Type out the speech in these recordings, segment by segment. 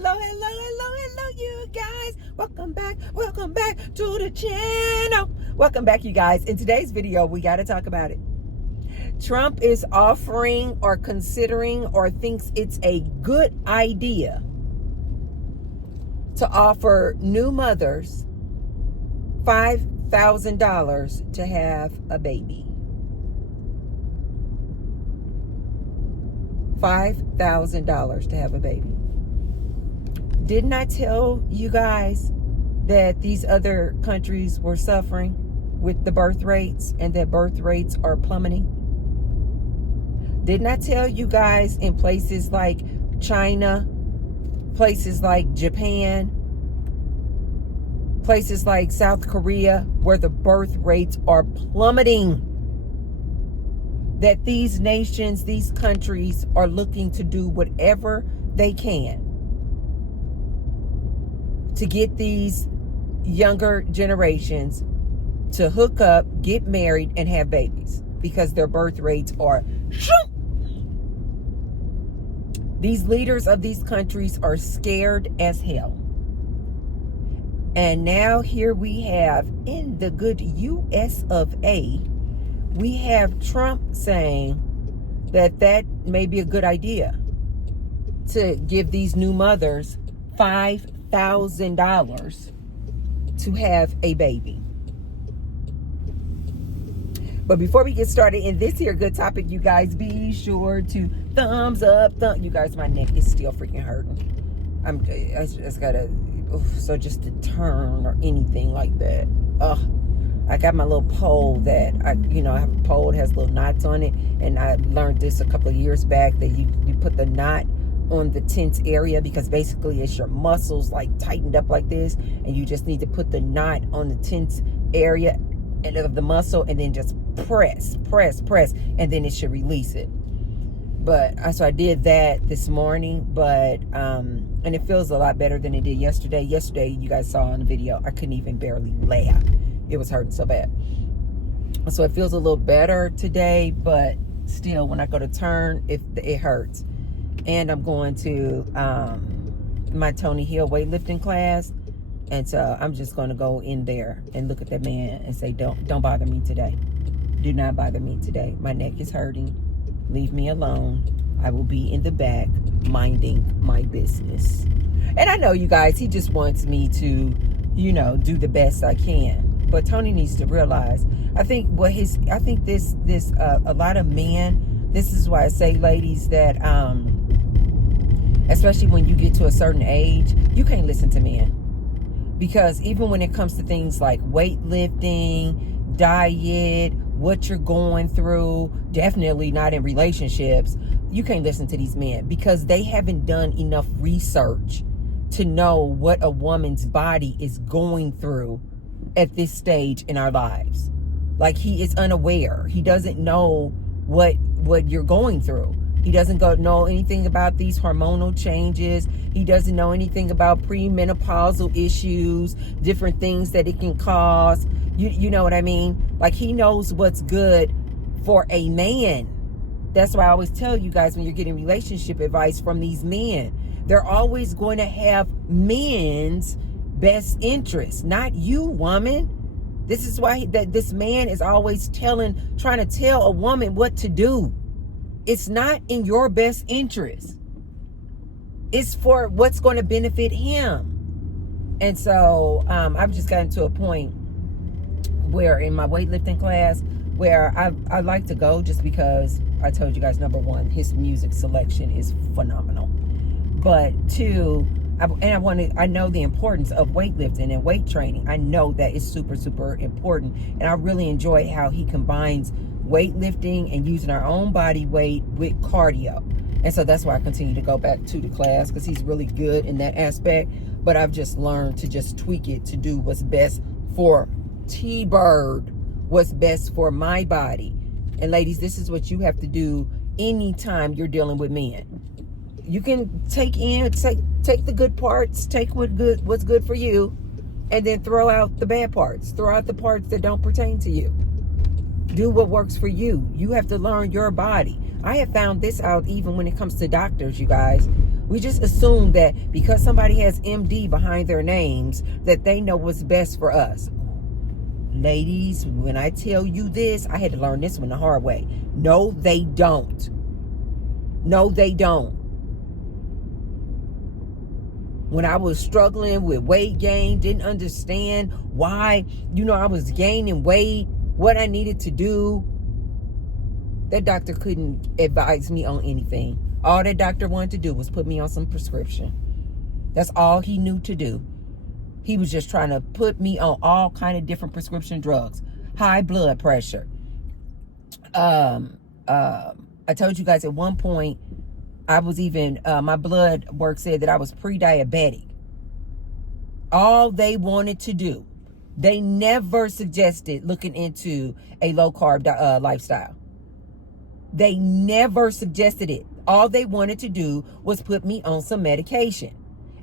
Hello, you guys. Welcome back to the channel. Welcome back, you guys. In today's video, we got to talk about it. Trump is offering or considering or thinks it's a good idea to offer new mothers $5,000 to have a baby. $5,000 to have a baby. Didn't I tell you guys that these other countries were suffering with the birth rates and that birth rates are plummeting? Didn't I tell you guys in places like China, places like Japan, places like South Korea, where the birth rates are plummeting, that these nations, these countries are looking to do whatever they can to get these younger generations to hook up, get married, and have babies because their birth rates are shoot. These leaders of these countries are scared as hell. And now here we have in the good US of A, we have Trump saying that may be a good idea to give these new mothers $5,000 to have a baby. But before we get started in this here good topic, you guys, be sure to thumbs up. You guys, my neck is still freaking hurting. I just gotta, so just to turn or anything like that. I got my little pole that I have a pole that has little knots on it, and I learned this a couple of years back that you put the knot on the tense area because basically it's your muscles like tightened up like this, and you just need to put the knot on the tense area of the muscle and then just press, and then it should release it. But so I did that this morning, but and it feels a lot better than it did yesterday. Yesterday, you guys saw in the video, I couldn't even barely laugh. It was hurting so bad. So it feels a little better today, but still, when I go to turn, it hurts. And I'm going to my Tony Hill weightlifting class, and so I'm just going to go in there and look at that man and say, don't bother me today. Do not bother me today. My neck is hurting. Leave me alone. I will be in the back minding my business. And I know, you guys, he just wants me to, do the best I can. But Tony needs to realize, I think this a lot of men, this is why I say, ladies, that especially when you get to a certain age, you can't listen to men. Because even when it comes to things like weightlifting, diet, what you're going through, definitely not in relationships, you can't listen to these men because they haven't done enough research to know what a woman's body is going through at this stage in our lives. Like, he is unaware. He doesn't know what you're going through. He doesn't know anything about these hormonal changes. He doesn't know anything about premenopausal issues, different things that it can cause. You know what I mean? Like, he knows what's good for a man. That's why I always tell you guys, when you're getting relationship advice from these men, they're always going to have men's best interest, not you, woman. This is why this man is always trying to tell a woman what to do. It's not in your best interest. It's for what's going to benefit him. And so I've just gotten to a point where in my weightlifting class where I like to go just because I told you guys, number one, his music selection is phenomenal. But two, I know the importance of weightlifting and weight training. I know that is super, super important. And I really enjoy how he combines weightlifting and using our own body weight with cardio. And so that's why I continue to go back to the class, because he's really good in that aspect. But I've just learned to just tweak it to do what's best for T-Bird, what's best for my body. And ladies, this is what you have to do anytime you're dealing with men. You can take the good parts, take what's good for you, and then throw out the bad parts. Throw out the parts that don't pertain to you. Do what works for you. You have to learn your body. I have found this out even when it comes to doctors, you guys. We just assume that because somebody has MD behind their names, that they know what's best for us. Ladies, when I tell you this, I had to learn this one the hard way. No, they don't. No, they don't. When I was struggling with weight gain, didn't understand why, I was gaining weight, what I needed to do. That doctor couldn't advise me on anything. All that doctor wanted to do was put me on some prescription. That's all he knew to do. He was just trying to put me on all kind of different prescription drugs. High blood pressure. I told you guys at one point, I was even, my blood work said that I was pre-diabetic. All they wanted to do, they never suggested looking into a low-carb lifestyle. They never suggested it. All they wanted to do was put me on some medication.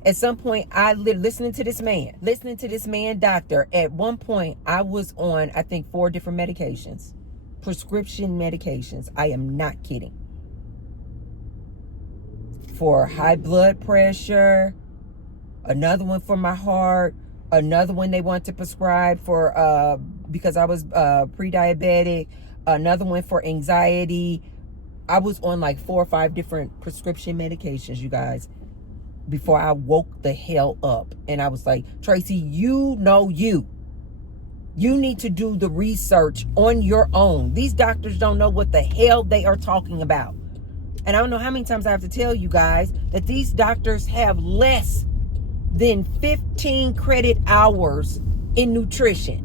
At some point, listening to this man, doctor, at one point, I was on, I think, 4 different medications. Prescription medications. I am not kidding. For high blood pressure, another one for my heart, another one they want to prescribe for because I was pre-diabetic, another one for anxiety. I was on like 4 or 5 different prescription medications, you guys, before I woke the hell up. And I was like, Tracy, you need to do the research on your own. These doctors don't know what the hell they are talking about. And I don't know how many times I have to tell you guys that these doctors have less than 15 credit hours in nutrition.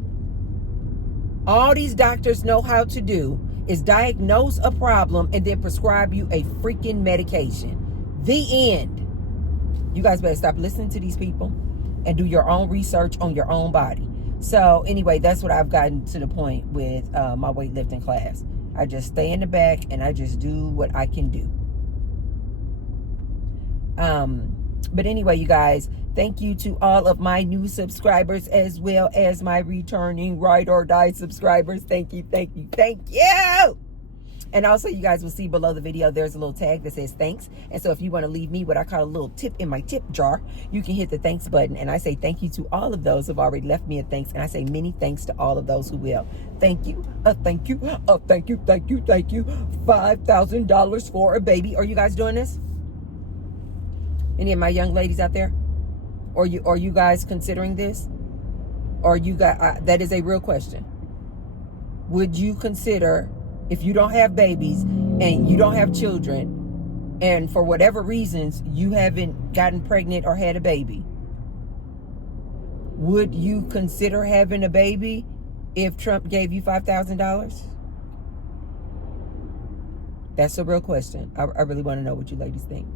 All these doctors know how to do is diagnose a problem and then prescribe you a freaking medication. The end. You guys better stop listening to these people and do your own research on your own body. So anyway, that's what I've gotten to the point with my weightlifting class. I just stay in the back and I just do what I can do. But anyway, you guys, thank you to all of my new subscribers as well as my returning ride or die subscribers. Thank you, thank you, thank you. And also, you guys will see below the video, there's a little tag that says thanks. And so if you want to leave me what I call a little tip in my tip jar, you can hit the thanks button. And I say thank you to all of those who've already left me a thanks. And I say many thanks to all of those who will. Thank you. Thank you. Thank you. Thank you. Thank you. $5,000 for a baby. Are you guys doing this? Any of my young ladies out there? Are you guys considering this? Or you guys, that is a real question. Would you consider, if you don't have babies and you don't have children, and for whatever reasons you haven't gotten pregnant or had a baby, would you consider having a baby if Trump gave you $5,000? That's a real question. I really want to know what you ladies think.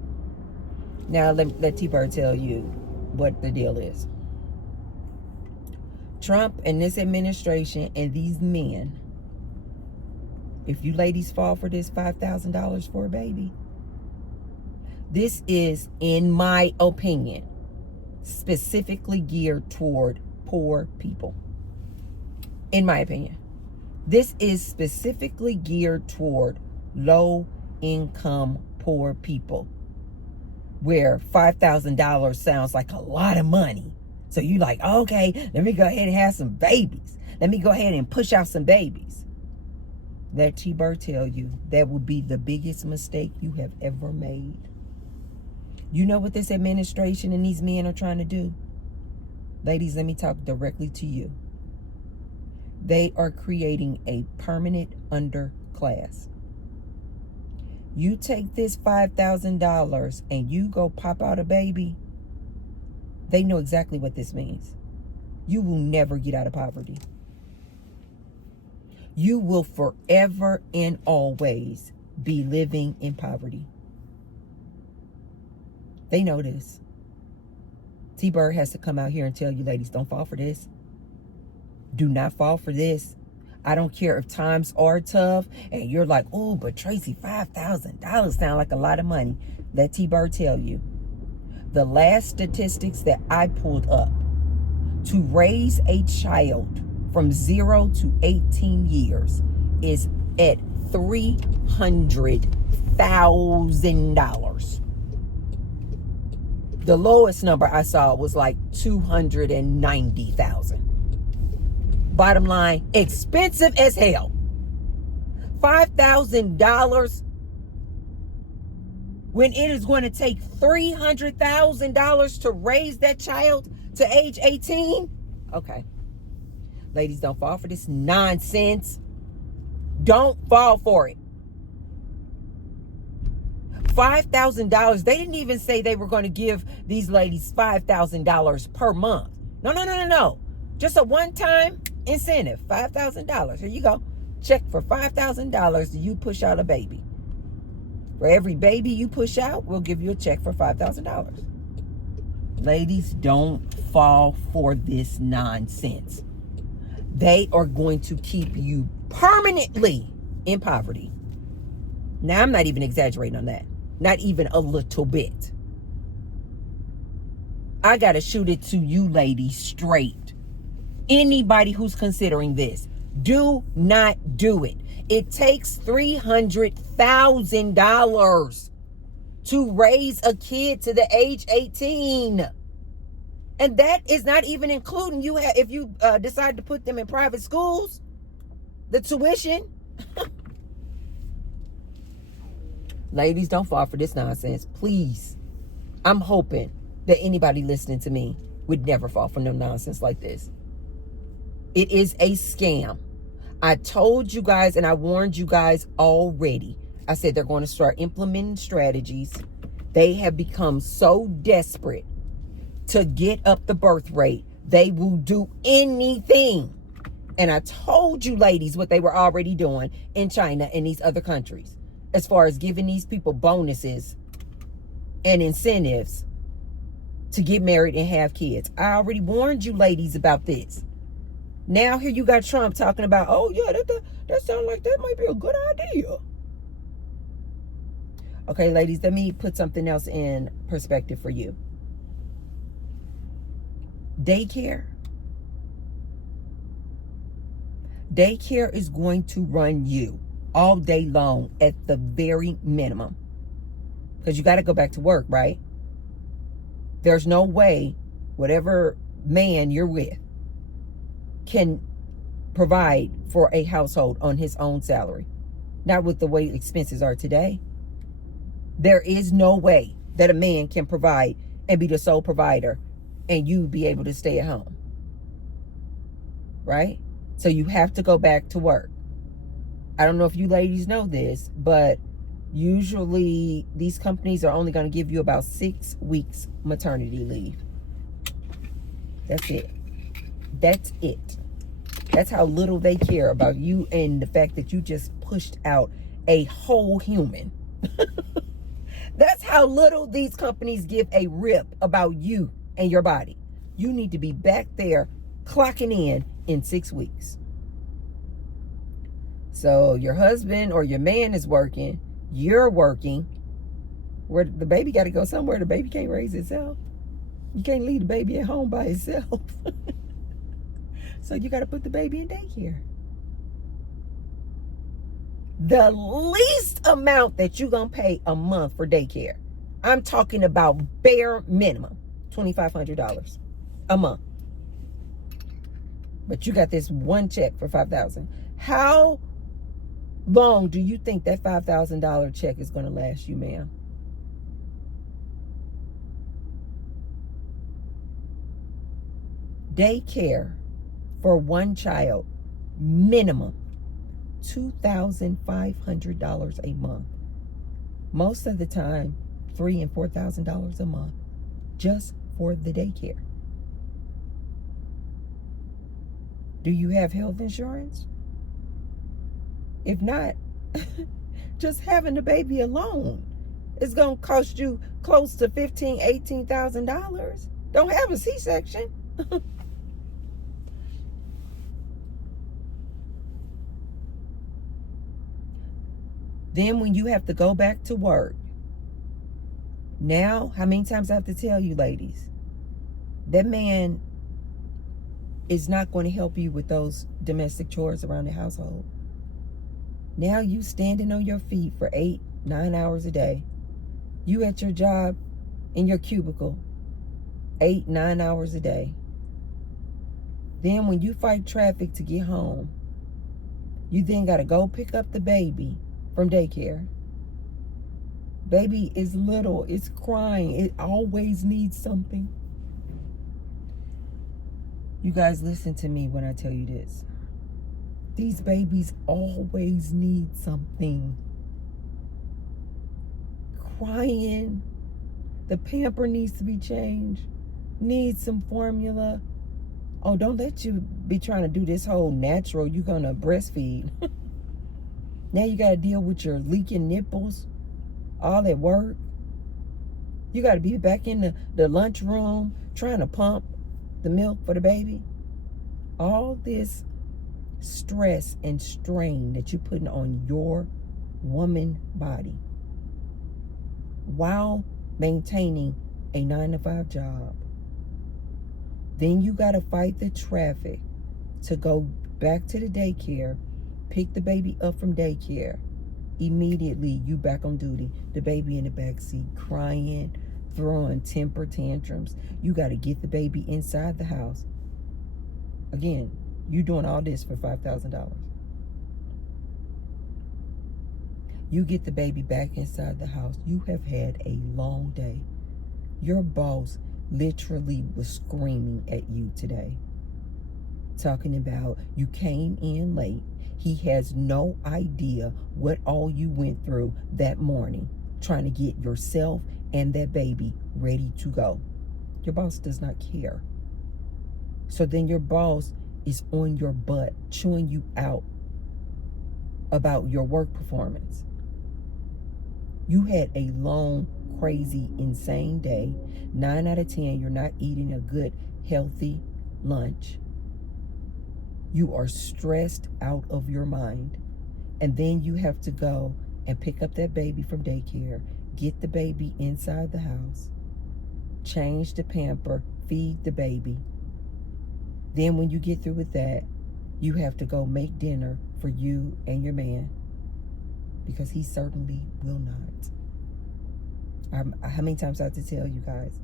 Now let T-Bird tell you what the deal is. Trump and this administration and these men, if you ladies fall for this $5,000 for a baby, this is, in my opinion, specifically geared toward poor people. In my opinion, this is specifically geared toward low-income poor people, where $5,000 sounds like a lot of money. So you like, okay, let me go ahead and have some babies. Let me go ahead and push out some babies. Let T-Bird tell you, that would be the biggest mistake you have ever made. You know what this administration and these men are trying to do? Ladies, let me talk directly to you. They are creating a permanent underclass. You take this $5,000 and you go pop out a baby, they know exactly what this means. You will never get out of poverty. You will forever and always be living in poverty. They know this. T-Bird has to come out here and tell you, ladies, don't fall for this. Do not fall for this. I don't care if times are tough and you're like, oh, but Tracy, $5,000 sound like a lot of money. Let T-Bird tell you. The last statistics that I pulled up, to raise a child from 0 to 18 years is at $300,000. The lowest number I saw was like 290,000. Bottom line, expensive as hell. $5,000 when it is going to take $300,000 to raise that child to age 18? Okay. Ladies, don't fall for this nonsense. Don't fall for it. $5,000. They didn't even say they were going to give these ladies $5,000 per month. No. Just a one-time incentive. $5,000. Here you go. Check for $5,000. You push out a baby. For every baby you push out, we'll give you a check for $5,000. Ladies, don't fall for this nonsense. They are going to keep you permanently in poverty. Now, I'm not even exaggerating on that. Not even a little bit. I got to shoot it to you ladies straight. Anybody who's considering this, do not do it. It takes $300,000 to raise a kid to the age 18. And that is not even including if you decide to put them in private schools, the tuition. Ladies, don't fall for this nonsense, please. I'm hoping that anybody listening to me would never fall for no nonsense like this. It is a scam. I told you guys and I warned you guys already. I said they're going to start implementing strategies. They have become so desperate to get up the birth rate. They will do anything. And I told you ladies what they were already doing in China and these other countries, as far as giving these people bonuses and incentives to get married and have kids. I already warned you ladies about this. Now here you got Trump talking about, oh yeah, that sounds like that might be a good idea. Okay, ladies, let me put something else in perspective for you. Daycare is going to run you all day long at the very minimum. Because you got to go back to work, right? There's no way whatever man you're with can provide for a household on his own salary. Not with the way expenses are today. There is no way that a man can provide and be the sole provider and you be able to stay at home. Right? So you have to go back to work. I don't know if you ladies know this, but usually these companies are only going to give you about 6 weeks maternity leave. That's it. That's it. That's how little they care about you and the fact that you just pushed out a whole human. That's how little these companies give a rip about you and your body. You need to be back there clocking in 6 weeks. So your husband or your man is working, you're working. Where the baby got to go somewhere. The baby can't raise itself. You can't leave the baby at home by itself. So you got to put the baby in daycare. The least amount that you're going to pay a month for daycare, I'm talking about bare minimum, $2,500 a month. But you got this one check for $5,000. How long do you think that $5,000 check is going to last you, ma'am? Daycare for one child, minimum $2,500 a month. Most of the time, $3,000 and $4,000 a month just for the daycare. Do you have health insurance? If not, just having the baby alone is going to cost you close to $15,000, $18,000. Don't have a C-section. Then when you have to go back to work, now, how many times I have to tell you, ladies, that man is not going to help you with those domestic chores around the household. Now you standing on your feet for 8, 9 hours a day. You at your job in your cubicle 8, 9 hours a day. Then when you fight traffic to get home, you then got to go pick up the baby from daycare. Baby is little, it's crying, it always needs something. You guys listen to me when I tell you this. These babies always need something. Crying, the pamper needs to be changed, needs some formula. Oh, don't let you be trying to do this whole natural, you're gonna breastfeed. Now you gotta deal with your leaking nipples, all at work. You gotta be back in the lunchroom trying to pump the milk for the baby. All this stress and strain that you're putting on your woman body while maintaining a 9-to-5 job. Then you got to fight the traffic to go back to the daycare, pick the baby up from daycare. Immediately, you back on duty. The baby in the back seat crying, throwing temper tantrums. You got to get the baby inside the house. Again, you doing all this for $5,000. You get the baby back inside the house. You have had a long day. Your boss literally was screaming at you today, talking about you came in late. He has no idea what all you went through that morning trying to get yourself and that baby ready to go. Your boss does not care. So then your boss is on your butt, chewing you out about your work performance. You had a long, crazy, insane day. 9 out of 10, you're not eating a good, healthy lunch. You are stressed out of your mind. And then you have to go and pick up that baby from daycare, get the baby inside the house, change the pamper, feed the baby. Then when you get through with that, you have to go make dinner for you and your man, because he certainly will not. How many times I have to tell you guys?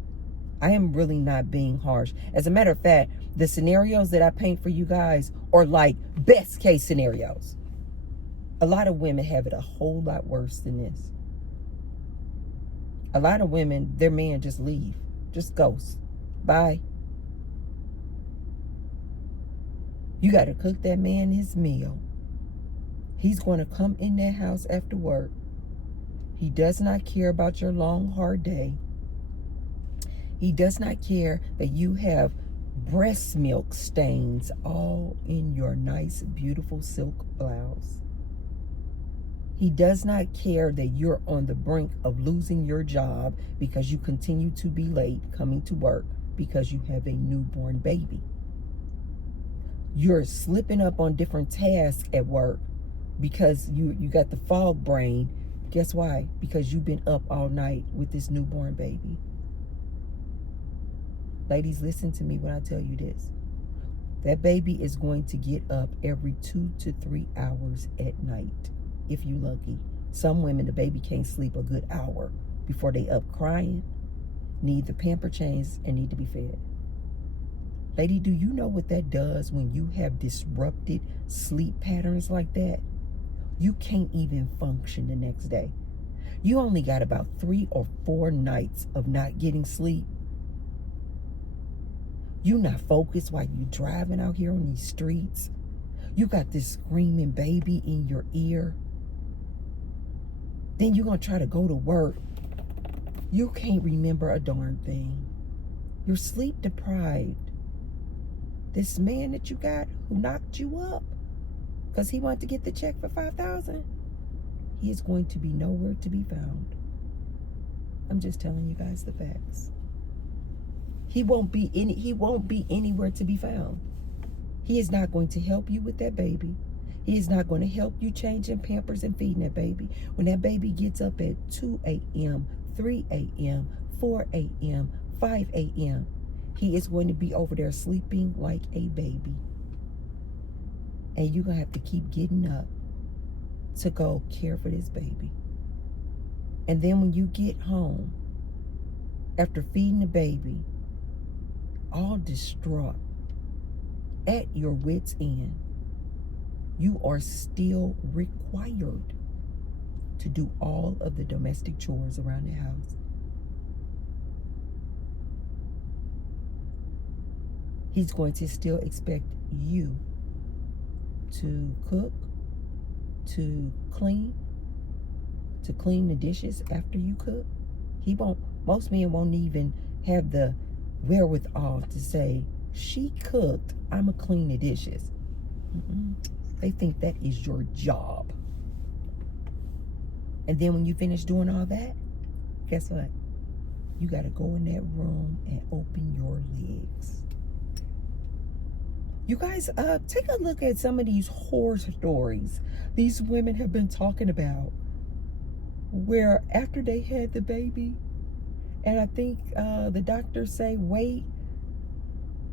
I am really not being harsh. As a matter of fact, the scenarios that I paint for you guys are like best case scenarios. A lot of women have it a whole lot worse than this. A lot of women, their man just leave, just ghost. Bye. You got to cook that man his meal. He's going to come in that house after work. He does not care about your long, hard day. He does not care that you have breast milk stains all in your nice, beautiful silk blouse. He does not care that you're on the brink of losing your job because you continue to be late coming to work because you have a newborn baby. You're slipping up on different tasks at work because you got the fog brain. Guess why? Because you've been up all night with this newborn baby. Ladies, listen to me when I tell you this. That baby is going to get up every 2 to 3 hours at night, if you lucky. Some women, the baby can't sleep a good hour before they up crying, need the pamper changed, and need to be fed. Lady, do you know what that does when you have disrupted sleep patterns like that? You can't even function the next day. You only got about 3 or 4 nights of not getting sleep. You not focused while you driving out here on these streets. You got this screaming baby in your ear. Then you're going to try to go to work. You can't remember a darn thing. You're sleep deprived. This man that you got who knocked you up because he wanted to get the check for $5,000, he is going to be nowhere to be found. I'm just telling you guys the facts. He won't be anywhere to be found. He is not going to help you with that baby. He is not going to help you changing pampers and feeding that baby. When that baby gets up at 2 a.m., 3 a.m., 4 a.m., 5 a.m., he is going to be over there sleeping like a baby. And you're going to have to keep getting up to go care for this baby. And then when you get home, after feeding the baby, all distraught, at your wit's end, you are still required to do all of the domestic chores around the house. He's going to still expect you to cook, to clean the dishes after you cook. Most men won't even have the wherewithal to say, she cooked, I'ma clean the dishes. They think that is your job. And then when you finish doing all that, guess what? You got to go in that room and open your legs. You guys, take a look at some of these horror stories these women have been talking about, where after they had the baby, and I think the doctors say wait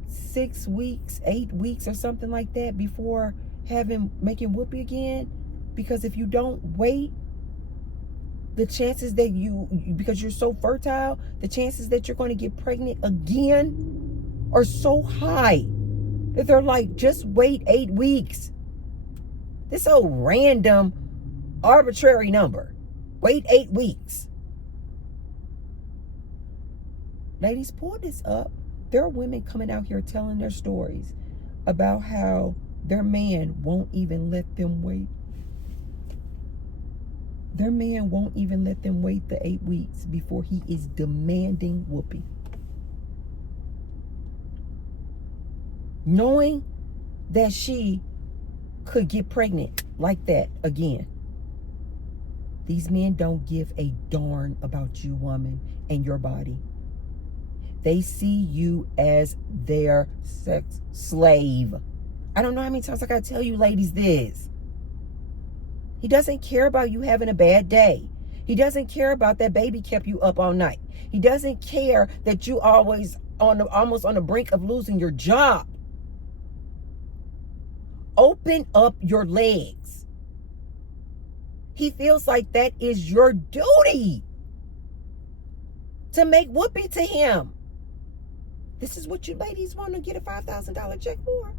6 weeks, 8 weeks or something like that before making whoopee again, because if you don't wait, the chances that because you're so fertile, the chances that you're going to get pregnant again are so high that they're like, just wait 8 weeks. This old random arbitrary number. Wait 8 weeks. Ladies, pull this up. There are women coming out here telling their stories about how their man won't even let them wait. Their man won't even let them wait the 8 weeks before he is demanding whoopee. Knowing that she could get pregnant like that again. These men don't give a darn about you, woman, and your body. They see you as their sex slave. I don't know how many times I gotta tell you ladies this. He doesn't care about you having a bad day. He doesn't care about that baby kept you up all night. He doesn't care that you always almost on the brink of losing your job. Open up your legs. He feels like that is your duty to make whoopee to him. This is what you ladies want to get a $5,000 check for.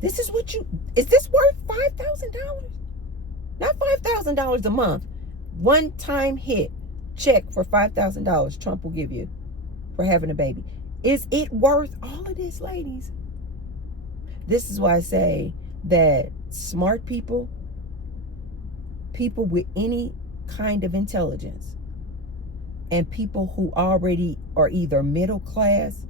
This is what is this worth $5,000? Not $5,000 a month. One-time hit check for $5,000 Trump will give you for having a baby. Is it worth all of this, ladies? This is why I say that smart people with any kind of intelligence, and people who already are either middle class,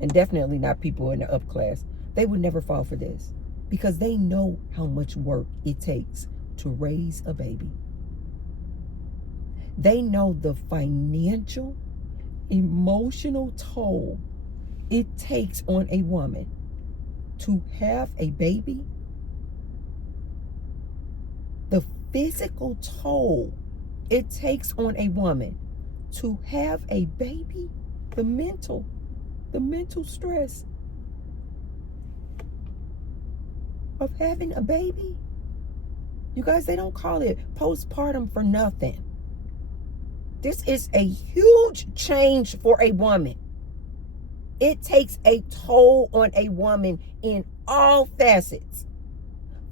and definitely not people in the up class, they would never fall for this, because they know how much work it takes to raise a baby. They know the financial, emotional toll it takes on a woman to have a baby, the physical toll it takes on a woman to have a baby, the mental stress of having a baby. You guys, they don't call it postpartum for nothing. This is a huge change for a woman. It takes a toll on a woman in all facets.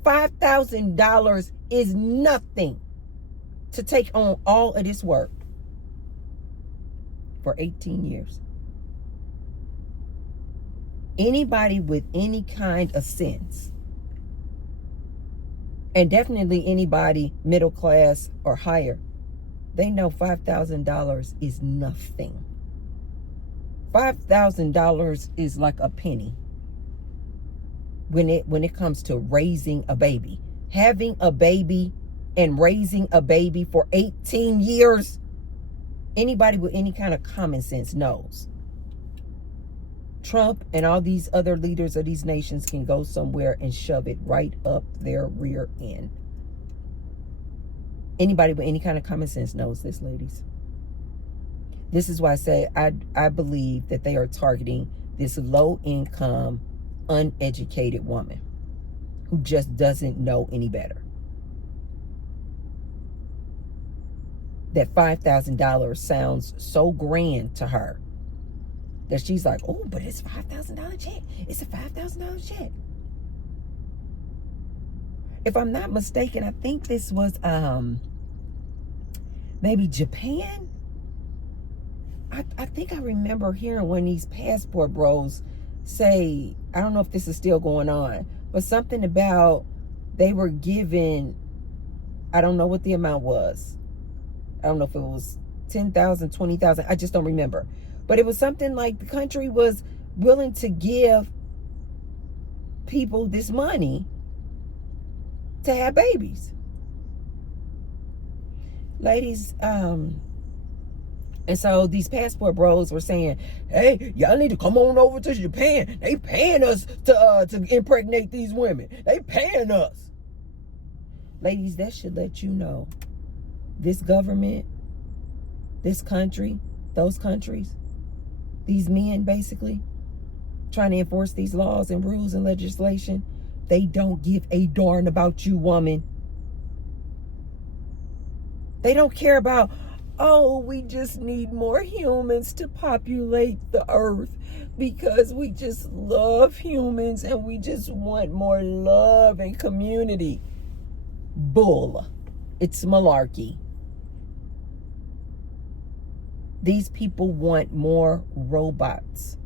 $5,000 is nothing to take on all of this work for 18 years. Anybody with any kind of sense, and definitely anybody middle class or higher, they know $5,000 is nothing. $5,000 is like a penny when it comes to raising a baby. Having a baby and raising a baby for 18 years, anybody with any kind of common sense knows. Trump and all these other leaders of these nations can go somewhere and shove it right up their rear end. Anybody with any kind of common sense knows this, ladies. This is why I say I believe that they are targeting this low-income, uneducated woman who just doesn't know any better. That $5,000 sounds so grand to her that she's like, oh, but it's $5,000 check. It's a $5,000 check. If I'm not mistaken, I think this was maybe Japan. I think I remember hearing one of these passport bros say, I don't know if this is still going on, but something about they were given, I don't know what the amount was. I don't know if it was 10,000, 20,000. I just don't remember. But it was something like the country was willing to give people this money to have babies. Ladies, and so these passport bros were saying, hey, y'all need to come on over to Japan. They paying us to impregnate these women. They paying us. Ladies, that should let you know this government, this country, those countries, these men basically trying to enforce these laws and rules and legislation, they don't give a darn about you, woman. They don't care about, oh, we just need more humans to populate the earth because we just love humans and we just want more love and community. Bull. It's malarkey. These people want more robots.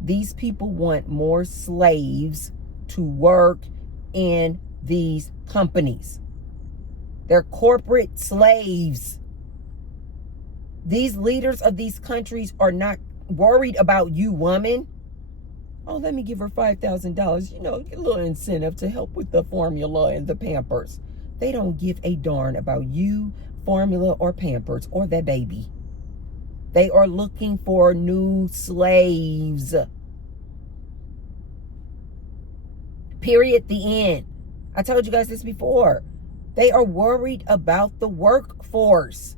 These people want more slaves to work in these companies. They're corporate slaves. These leaders of these countries are not worried about you, woman. Oh, let me give her $5,000, get a little incentive to help with the formula and the Pampers. They don't give a darn about you, formula, or Pampers, or that baby. They are looking for new slaves. Period. The end. I told you guys this before. They are worried about the workforce.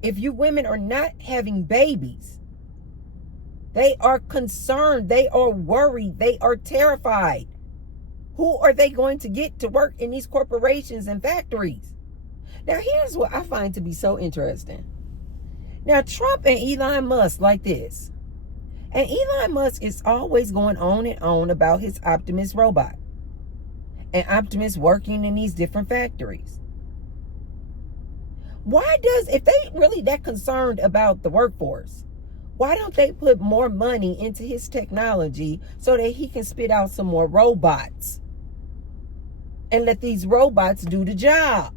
If you women are not having babies, they are concerned. They are worried. They are terrified. Who are they going to get to work in these corporations and factories? Now, here's what I find to be so interesting. Now, Trump and Elon Musk like this. And Elon Musk is always going on and on about his Optimus robot. And Optimus working in these different factories. If they really that concerned about the workforce, why don't they put more money into his technology so that he can spit out some more robots? And let these robots do the job.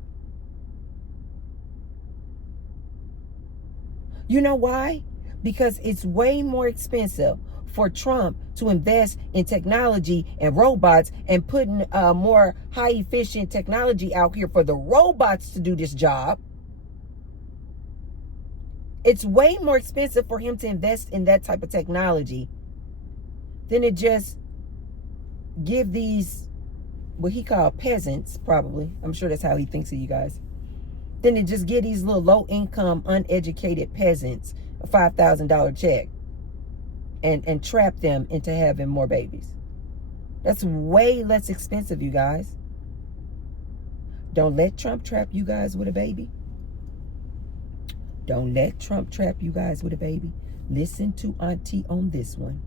You know why? Because it's way more expensive for Trump to invest in technology and robots and putting more high efficient technology out here for the robots to do this job. It's way more expensive for him to invest in that type of technology than to just give these, what he called peasants, probably. I'm sure that's how he thinks of you guys. Than to just give these little low-income, uneducated peasants a $5,000 check and trap them into having more babies. That's way less expensive, you guys. Don't let Trump trap you guys with a baby. Don't let Trump trap you guys with a baby. Listen to Auntie on this one.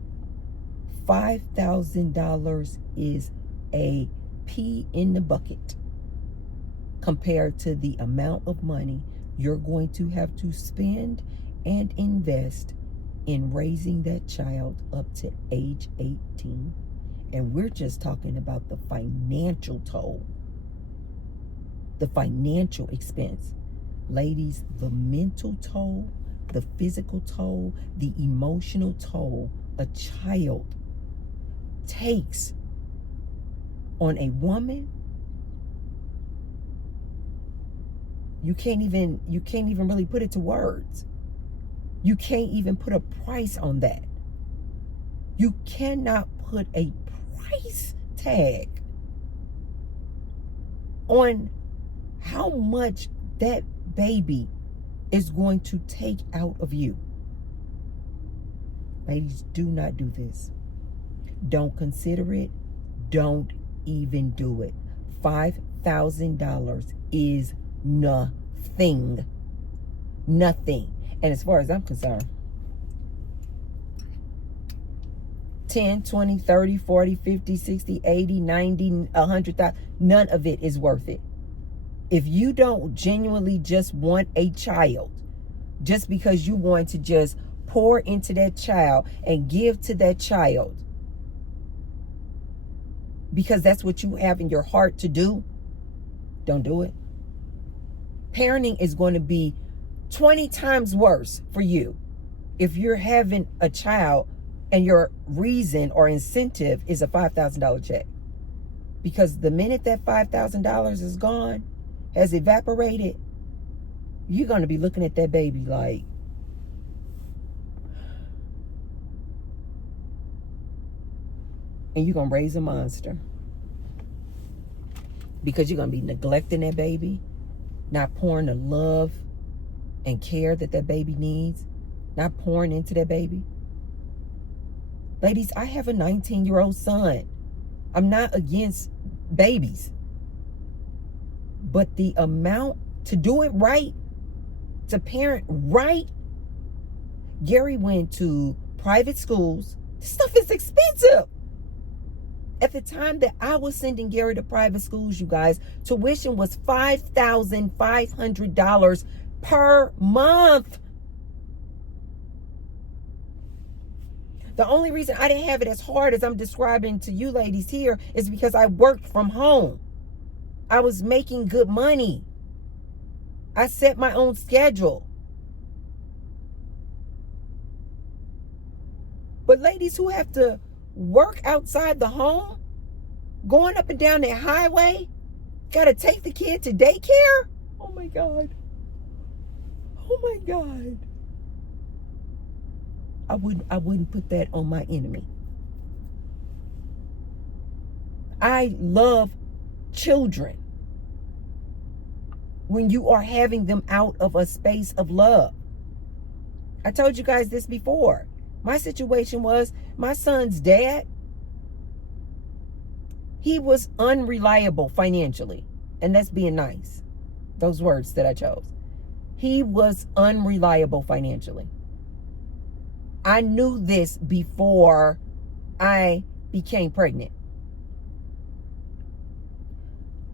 $5,000 is a pea in the bucket compared to the amount of money you're going to have to spend and invest in raising that child up to age 18. And we're just talking about the financial toll, the financial expense. Ladies, the mental toll, the physical toll, the emotional toll a child takes on a woman, you can't even really put it to words. You can't even put a price on that. You cannot put a price tag on how much that baby is going to take out of you. Ladies, do not do this. Don't consider it. Don't even do it. $5,000 is nothing. Nothing. And as far as I'm concerned, 10, 20, 30, 40, 50, 60, 80, 90, 100,000, none of it is worth it. If you don't genuinely just want a child, just because you want to just pour into that child and give to that child, because that's what you have in your heart to do, don't do it. Parenting is going to be 20 times worse for you if you're having a child and your reason or incentive is a $5,000 check. Because the minute that $5,000 is gone, has evaporated, you're going to be looking at that baby like, and you're going to raise a monster. Because you're going to be neglecting that baby, not pouring the love and care that that baby needs, not pouring into that baby. Ladies, I have a 19-year-old son. I'm not against babies. But the amount to do it right, to parent right, Gary went to private schools. This stuff is expensive. At the time that I was sending Gary to private schools, you guys, tuition was $5,500 per month. The only reason I didn't have it as hard as I'm describing to you ladies here is because I worked from home. I was making good money. I set my own schedule. But ladies who have to work outside the home, going up and down that highway, got to take the kid to daycare? Oh my God. Oh my God. I wouldn't put that on my enemy. I love children when you are having them out of a space of love. I told you guys this before. My situation was my son's dad. He was unreliable financially. And that's being nice. Those words that I chose. He was unreliable financially. I knew this before I became pregnant.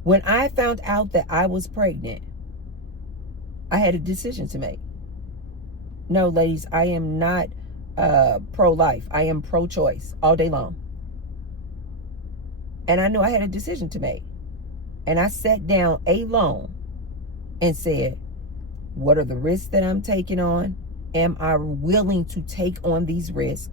When I found out that I was pregnant, I had a decision to make. No, ladies, I am not pro-life. I am pro-choice all day long. And I knew I had a decision to make. And I sat down alone and said, what are the risks that I'm taking on? Am I willing to take on these risks?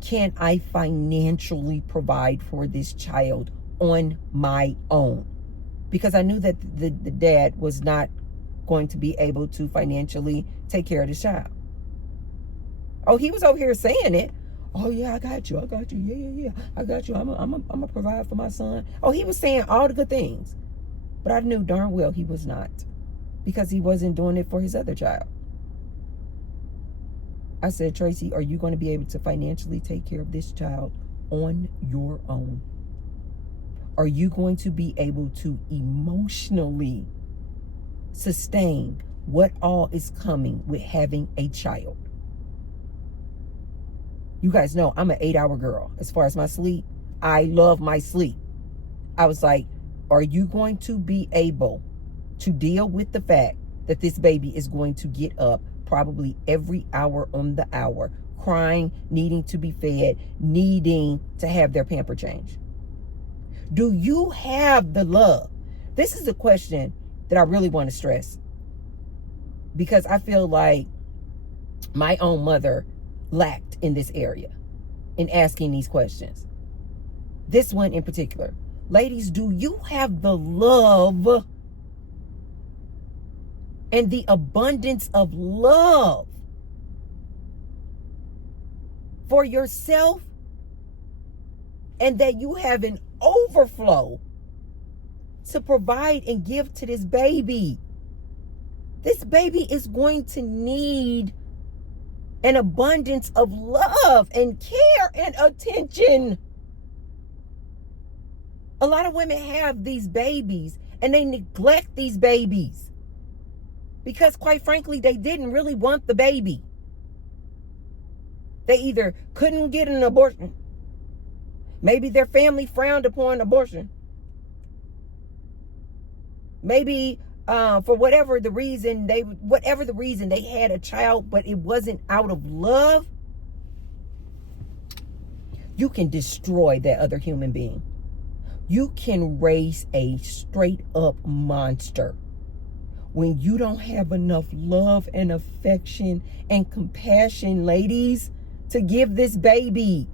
Can I financially provide for this child on my own? Because I knew that the dad was not going to be able to financially take care of this child. Oh, he was over here saying it. Oh yeah, I got you. Yeah. I got you. I'm a provide for my son. Oh, he was saying all the good things. But I knew darn well he was not. Because he wasn't doing it for his other child. I said, Tracy, are you going to be able to financially take care of this child on your own? Are you going to be able to emotionally sustain what all is coming with having a child? You guys know I'm an 8-hour girl. As far as my sleep, I love my sleep. I was like, are you going to be able to deal with the fact that this baby is going to get up probably every hour on the hour, crying, needing to be fed, needing to have their pamper changed? Do you have the love? This is a question that I really want to stress, because I feel like my own mother lacked in this area in asking these questions. This one in particular. Ladies, do you have the love and the abundance of love for yourself, and that you have an overflow to provide and give to this baby? This baby is going to need an abundance of love and care and attention. A lot of women have these babies and they neglect these babies because, quite frankly, they didn't really want the baby. They either couldn't get an abortion. Maybe their family frowned upon abortion. Maybe for whatever the reason they had a child, but it wasn't out of love. You can destroy that other human being. You can raise a straight up monster when you don't have enough love and affection and compassion, ladies, to give this baby.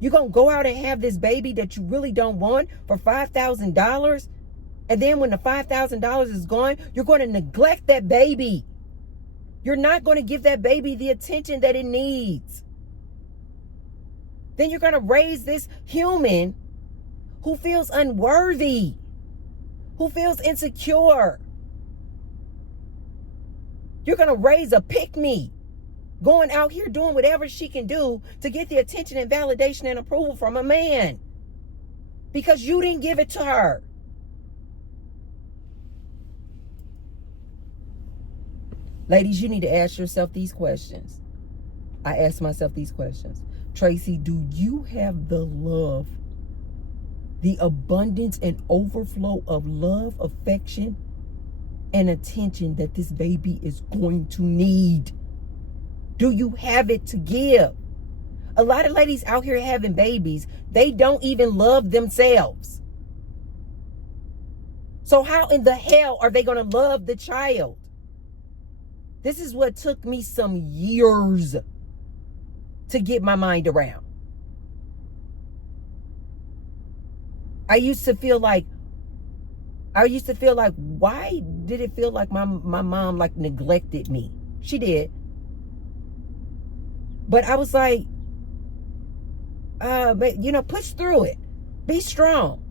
You're going to go out and have this baby that you really don't want for $5,000. And then when the $5,000 is gone, you're going to neglect that baby. You're not going to give that baby the attention that it needs. Then you're going to raise this human who feels unworthy, who feels insecure. You're going to raise a pick-me, going out here doing whatever she can do to get the attention and validation and approval from a man because you didn't give it to her. Ladies, you need to ask yourself these questions. I ask myself these questions. Tracy, do you have the love, the abundance and overflow of love, affection, and attention that this baby is going to need? Do you have it to give? A lot of ladies out here having babies, they don't even love themselves. So how in the hell are they going to love the child? This is what took me some years to get my mind around. I used to feel like, why did it feel like my mom like neglected me? She did. But I was like, but push through it. Be strong.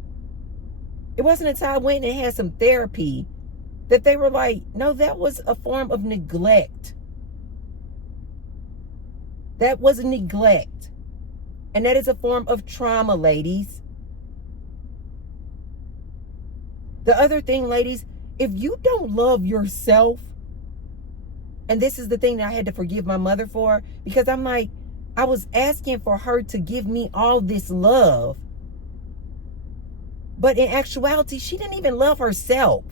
It wasn't until I went and had some therapy that they were like, no, that was a form of neglect. That was neglect. And that is a form of trauma, ladies. The other thing, ladies, if you don't love yourself, and this is the thing that I had to forgive my mother for, because I'm like, I was asking for her to give me all this love. But in actuality, she didn't even love herself.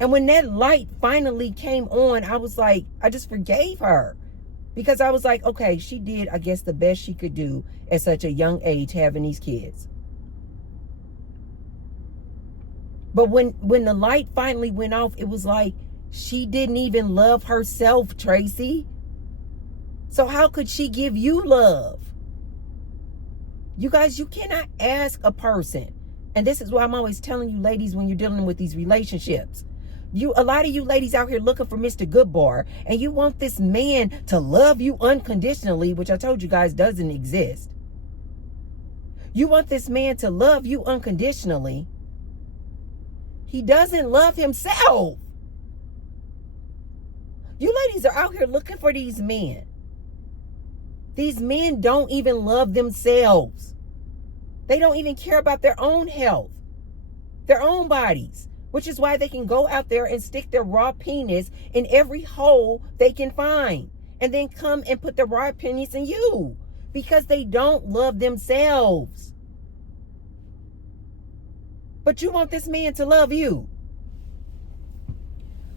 And when that light finally came on, I was like, I just forgave her. Because I was like, okay, she did, I guess, the best she could do at such a young age having these kids. But when the light finally went off, it was like she didn't even love herself, Tracy. So how could she give you love? You guys, you cannot ask a person. And this is why I'm always telling you, ladies, when you're dealing with these relationships. A lot of you ladies out here looking for Mr. Goodbar, and you want this man to love you unconditionally, which I told you guys doesn't exist. You want this man to love you unconditionally. He doesn't love himself. You ladies are out here looking for these men. These men don't even love themselves. They don't even care about their own health, their own bodies, which is why they can go out there and stick their raw penis in every hole they can find and then come and put the raw penis in you because they don't love themselves. But you want this man to love you.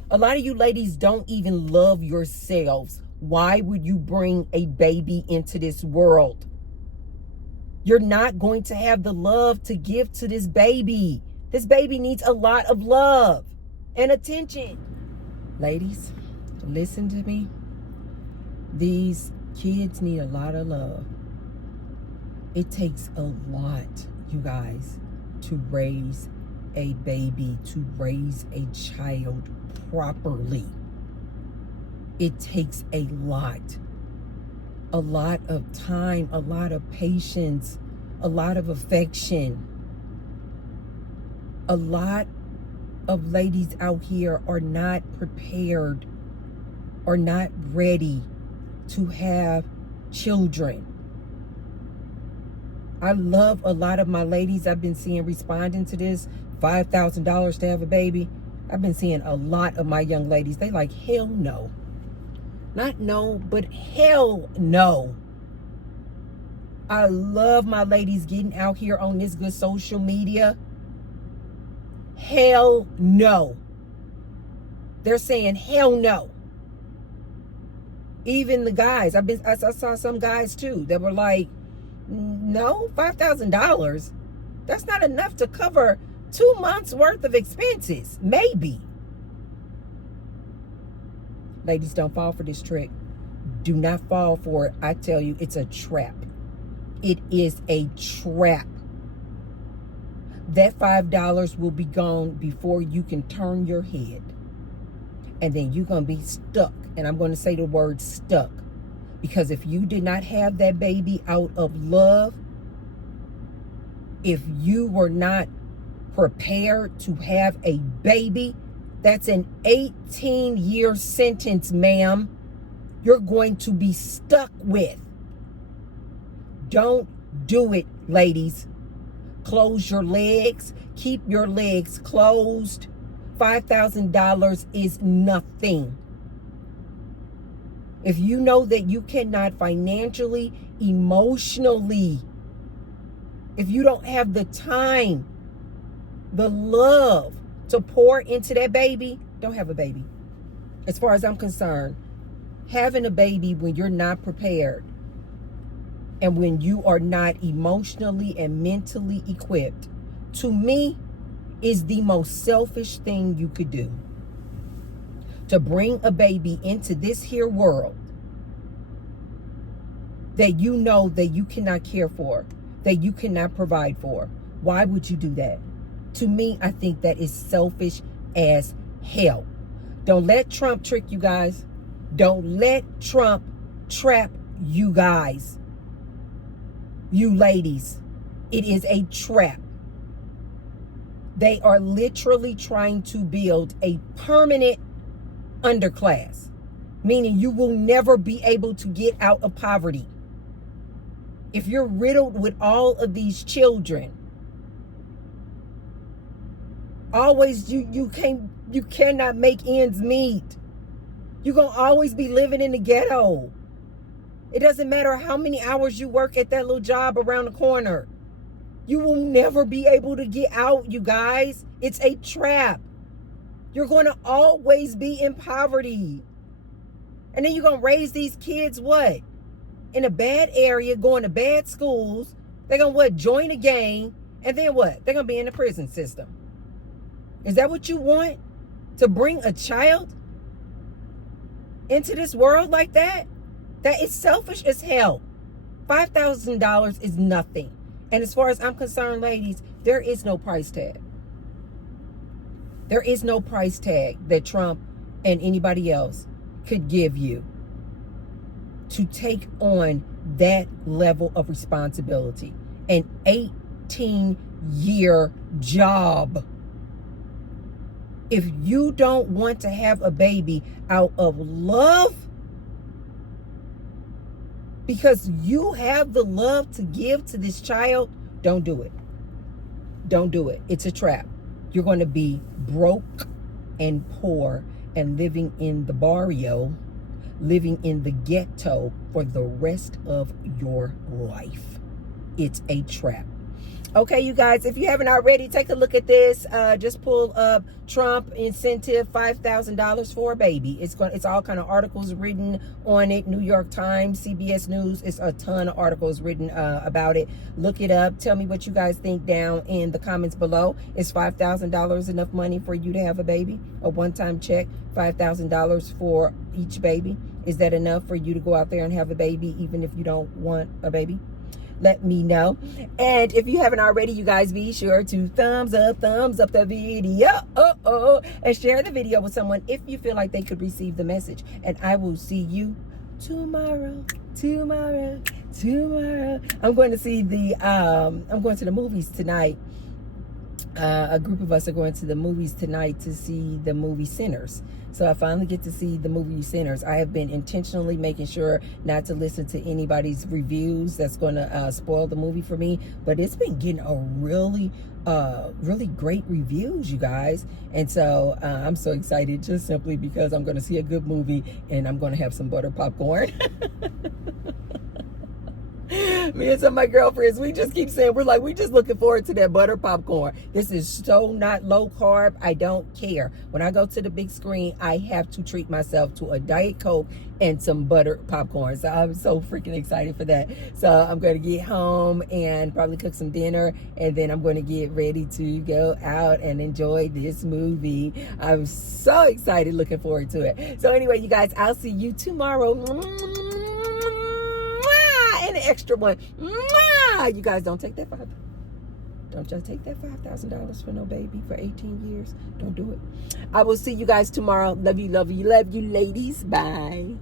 A lot of you ladies don't even love yourselves. Why would you bring a baby into this world? You're not going to have the love to give to this baby. This baby needs a lot of love and attention. Ladies, listen to me. These kids need a lot of love. It takes a lot, you guys, to raise a baby, to raise a child properly. It takes a lot of time, a lot of patience, a lot of affection, a lot of ladies out here are not prepared or not ready to have children. I love a lot of my ladies I've been seeing responding to this, $5,000 to have a baby. I've been seeing a lot of my young ladies, they like, hell no. Not no, but hell no. I love my ladies getting out here on this good social media. Hell no. They're saying hell no. Even the guys, I saw some guys too that were like, no, $5,000. That's not enough to cover 2 months worth of expenses. Maybe. Ladies, don't fall for this trick. Do not fall for it. I tell you, it's a trap. It is a trap. That $5 will be gone before you can turn your head. And then you're going to be stuck. And I'm going to say the word stuck. Because if you did not have that baby out of love, if you were not prepared to have a baby, that's an 18-year sentence, ma'am, you're going to be stuck with. Don't do it, ladies. Close your legs. Keep your legs closed. $5,000 is nothing. If you know that you cannot financially, emotionally, if you don't have the time, the love to pour into that baby, don't have a baby. As far as I'm concerned, having a baby when you're not prepared and when you are not emotionally and mentally equipped, to me, is the most selfish thing you could do. To bring a baby into this here world that you know that you cannot care for, that you cannot provide for. Why would you do that? To me, I think that is selfish as hell. Don't let Trump trick you guys. Don't let Trump trap you guys. You ladies. It is a trap. They are literally trying to build a permanent underclass, meaning you will never be able to get out of poverty. If you're riddled with all of these children, always you cannot make ends meet. You're gonna always be living in the ghetto. It doesn't matter how many hours you work at that little job around the corner. You will never be able to get out, you guys. It's a trap. You're going to always be in poverty. And then you're going to raise these kids, what? In a bad area, going to bad schools. They're going to, what? Join a gang. And then what? They're going to be in the prison system. Is that what you want? To bring a child into this world like that? That is selfish as hell. $5,000 is nothing. And as far as I'm concerned, ladies, there is no price tag. There is no price tag that Trump and anybody else could give you to take on that level of responsibility. An 18-year job. If you don't want to have a baby out of love, because you have the love to give to this child, don't do it. Don't do it. It's a trap. You're going to be broke and poor and living in the barrio, living in the ghetto for the rest of your life. It's a trap. Okay, you guys, if you haven't already, take a look at this. Just pull up Trump incentive $5,000 for a baby. It's all kind of articles written on it. New York Times, CBS News. It's a ton of articles written about it. Look it up. Tell me what you guys think down in the comments below. Is $5,000 enough money for you to have a baby? A one-time check, $5,000 for each baby. Is that enough for you to go out there and have a baby even if you don't want a baby? Let me know. And if you haven't already, you guys be sure to thumbs up the video and share the video with someone if you feel like they could receive the message. And I will see you tomorrow. I'm going to see I'm going to the movies tonight. a group of us are going to the movies tonight to see the movie Sinners. So I finally get to see the movie Sinners. I have been intentionally making sure not to listen to anybody's reviews that's going to spoil the movie for me. But it's been getting a really great reviews, you guys. And so I'm so excited just simply because I'm going to see a good movie and I'm going to have some butter popcorn. Me and some of my girlfriends, we just keep saying, we just looking forward to that butter popcorn. This is so not low carb. I don't care. When I go to the big screen, I have to treat myself to a Diet Coke and some butter popcorn. So I'm so freaking excited for that. So I'm going to get home and probably cook some dinner. And then I'm going to get ready to go out and enjoy this movie. I'm so excited, looking forward to it. So anyway, you guys, I'll see you tomorrow. And an extra one. Mwah! You guys, don't just take that $5,000 for no baby for 18 years. Don't do it. I will see you guys tomorrow. Love you, love you, love you, ladies. Bye.